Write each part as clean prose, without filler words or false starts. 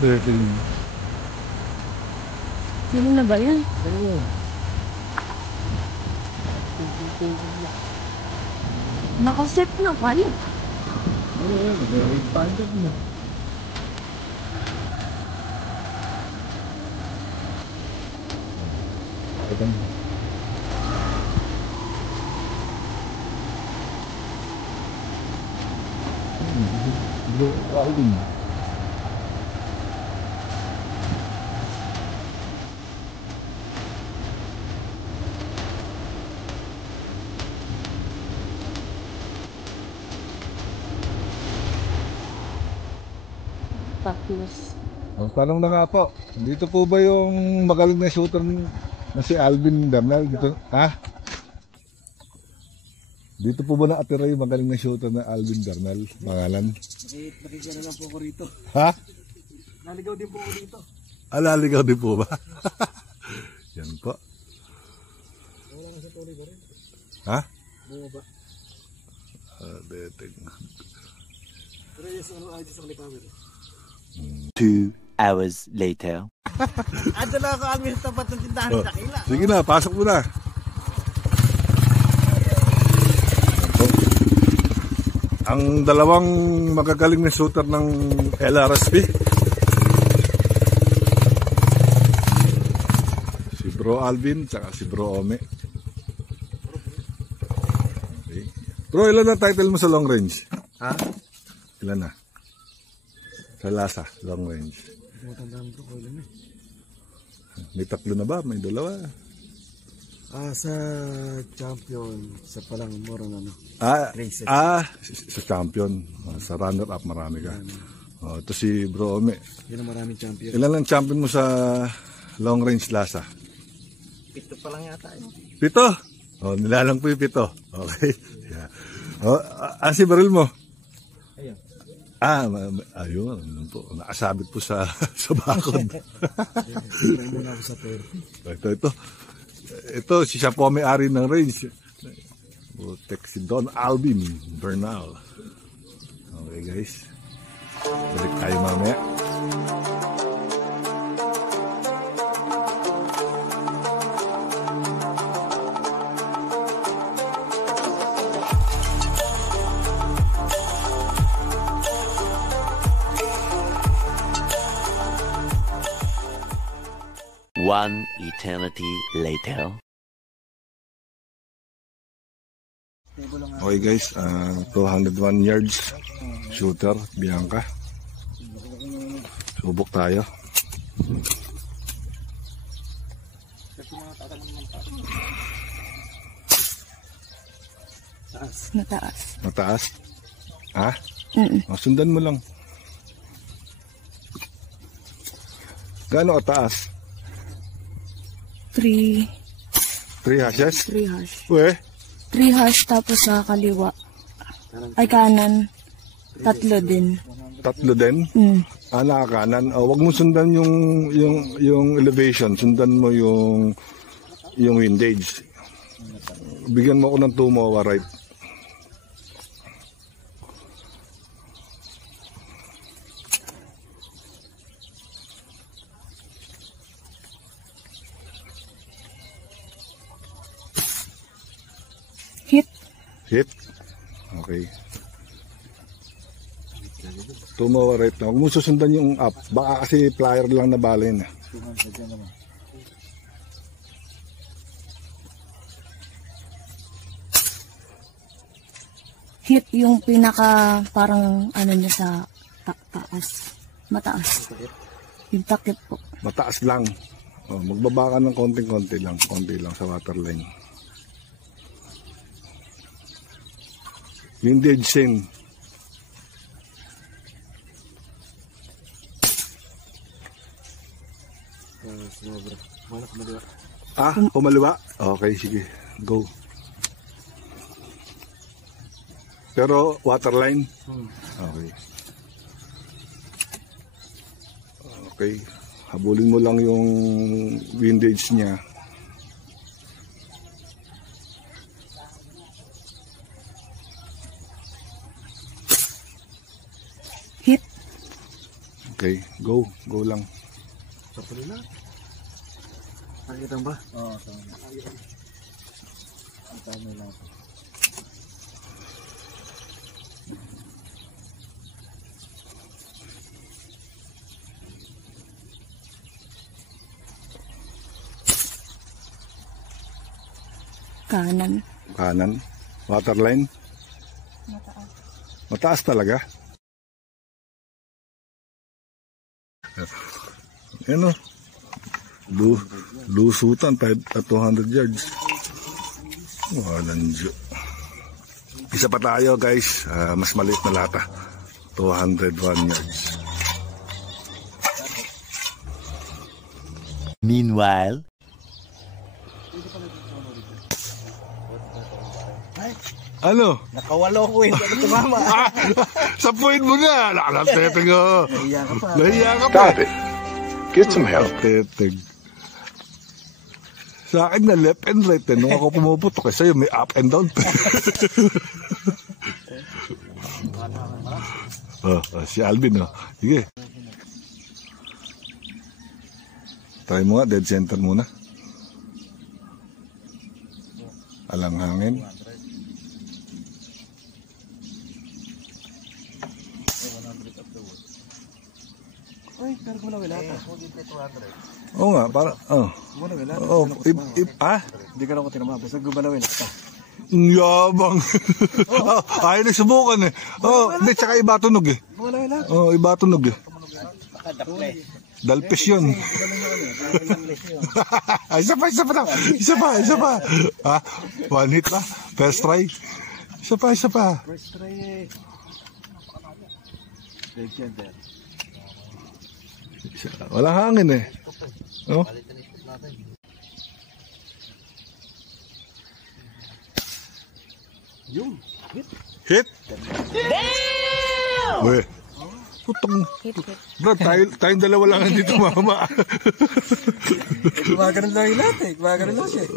Sino na ba yan? Nakaset na pala. Tapos, Tanong na nga po, dito po ba yung magaling na shooter na si Alvin Bernal? Dito, ha? Dito po ba nakatira yung magaling na shooter na Alvin Bernal? Pangalan? Nakikita lang po ako rito. Ha? Naligaw din po ako dito. Alaligaw din po ba? Yan po. Wala nga sa tuloy ko rin. Ha? Bumaba. Deting. Pero yes, ano ay sa Power. 2 hours later. Ando lang ako almin sa tapat ng tindahan ng Dakila. Sige na, pasok mo na. Ang dalawang magagaling na shooter ng LRSP. Si Bro Alvin, tsaka si Bro Ome. Okay. Bro, ilan na title mo sa long range? Ha? Ilan na? Sa Lasa, long range. Matandaan ko ko ilan eh. May 3 na ba? May 2? Sa champion, sa palang morong ano. Racer. Sa champion. Sa runner-up marami ka. Ito si Bro Ome. Yan ang maraming champion. Ilan ang champion mo sa long range Lasa? 7 pa lang yata eh. 7? Nilalang po yung 7. Okay. Yeah. Si baril mo? Ayun. Ayun po. Nakasabit po sa bakod. Try muna ako sa 30. Ito, siya po may-ari ng range. Butek si Don Alvin Bernal. Okay guys. Balik tayo mamaya. One eternity later. Okay guys, 201 yards shooter, Bianca. Subok tayo. mataas. Mataas? Ha? Sundan mo lang. Gaano kataas? 3 hashes? 3 hash. Uwe? 3 hash tapos sa kaliwa. Ay kanan. 3 din. 3 din? Nakakanan. Wag mo sundan yung elevation. Sundan mo yung windage. Bigyan mo ako ng tumawa right. Hit? Okay. Tumawa right na. Huwag mo susundan yung up. Baka kasi flyer lang na balin. Hit yung pinaka parang ano niya sa taas. Mataas. Yung takip po. Mataas lang. Magbaba ka ng konti lang. Konti lang sa waterline. Windage same. Sumobra. Mana kumaliwa. Kumaliwa? Okay, sige. Go. Pero waterline? Okay. Okay. Habulin mo lang yung windage niya. Okay, go lang. Sa pala. Nakikita mo ba? Oo, tama. Tama lang. Kanan. Waterline. Mataas talaga. Ano? Lusutan 200 yards. Walang Diyo. Isa pa tayo guys. Mas maliit na lata. 201 yards. Meanwhile, ano? Nakawalo ko eh. Ano tumama? Sa point mo na. Nakateteg o. Nahiya ka pa. Nahiya ka pa. Stop it. Get some help. Teteg. Sa akin na left and right. Nung ako pumuputok, sa'yo may up and down. Si Alvin. Sige. Try mo nga, dead center muna. Alang hangin. Uy, pero gumana lata. Oo nga, para, Gumana lata. Hindi ka na ako tinama. Basta gumana lata. Yabang. Ayaw na subukan eh. Hindi, tsaka iba tunog eh. Gumana lata. Iba tunog eh. Dalpes yun. Isa pa. One hit pa. First try. Isa pa. First try eh. Dead center. Walang hangin eh. Oh. Yun. Hit? Weh. Putong. Bro, tayong dalawa lang dito mama. Gumagano lang yung lata eh. Gumagano lang siya.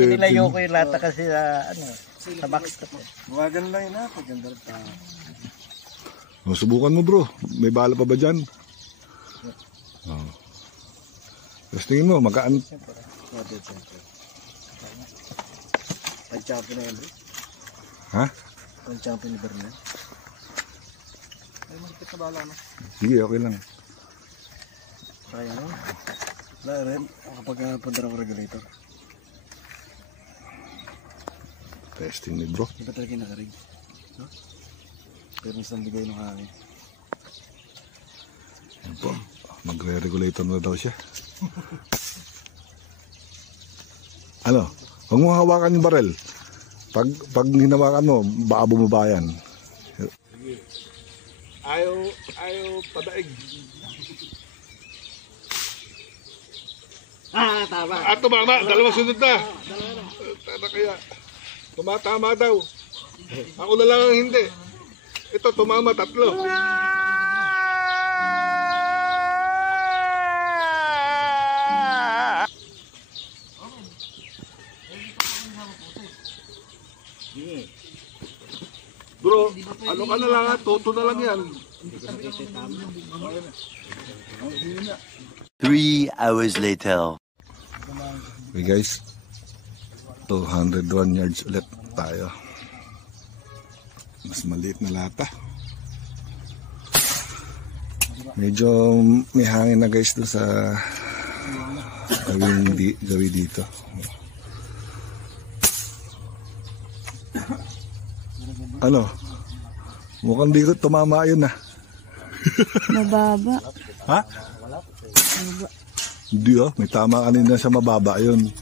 Nilayo ko yung lata kasi sa box ko. Gumagano lang yung lata. Ganda rin pa. Subukan mo bro. May bala pa ba dyan? Tapos tingin mo, magaan. Pag-champion na yan bro. Ha? Pag-champion ni Bernal. Ay, masakit sa bala na. Sige, okay lang. Kaya no? Wala rin. Kapag punta ng regulator. Testing ni bro. Hindi ba talaga nakarig? No? Pero isang ligay ng hangin. Yan po. Magre-regulator na daw siya. Ano? Huwag mo hawakan yung barel. Pag hinawakan mo, baka bumaba yan. Ayaw padaig. Tama. Tumama. Dalawa sunod na. Tara kaya. Tumatama daw. Ako na lang ang hindi. Ito, tumama 3. Bro, ano ka na lang ha? Toto na lang yan. 3 hours later. Okay guys, 201 yards ulit tayo. Mas maliit na lata. Medyo may hangin na guys doon sa gawi dito. Ano? Mukhang di ko tumama yun Mababa. Ha? Hindi may tama kanina sa mababa yun.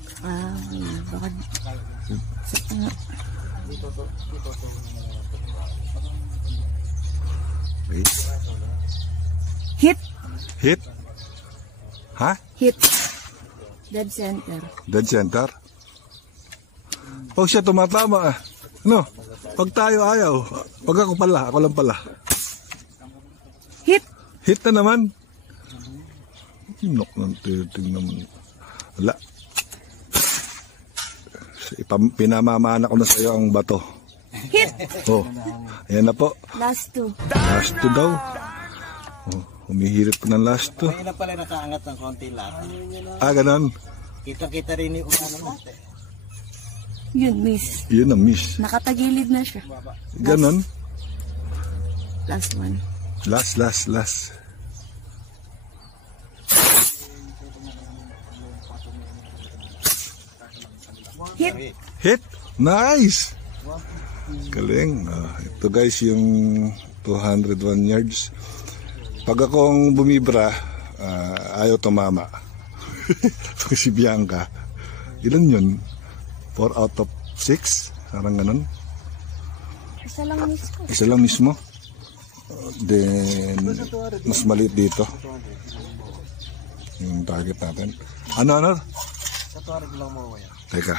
Baka... Okay. Hit. Hit? Ha? Hit. Dead center. Dead center? Pag siya tumatama Ano? Pag tayo ayaw. Pag ako lang pala. Hit. Hit na naman. Nok ng titing naman. Wala. Pinamamana ko na sa iyo ang bato. Hit. Ayan na po. Last 2. Last 2 daw. Humihirit ko ng last to. May na pala nakaangat ng konti lahat. Ganon. Kita-kita rin yung ano natin. Yun, miss. Yun ang miss. Nakatagilid na siya. Ganon. Last one. Last. Hit. Nice. Galing. Ito guys yung 201 yards. Pag akong bumibra, ayaw tumama. Si Bianca. Ilan yun? 4 out of 6? Parang ganun. Isa lang miss ko. Isa lang mismo. Then, mas maliit dito. Yung target natin. Ano? Sa 200 lang mo yan. Teka.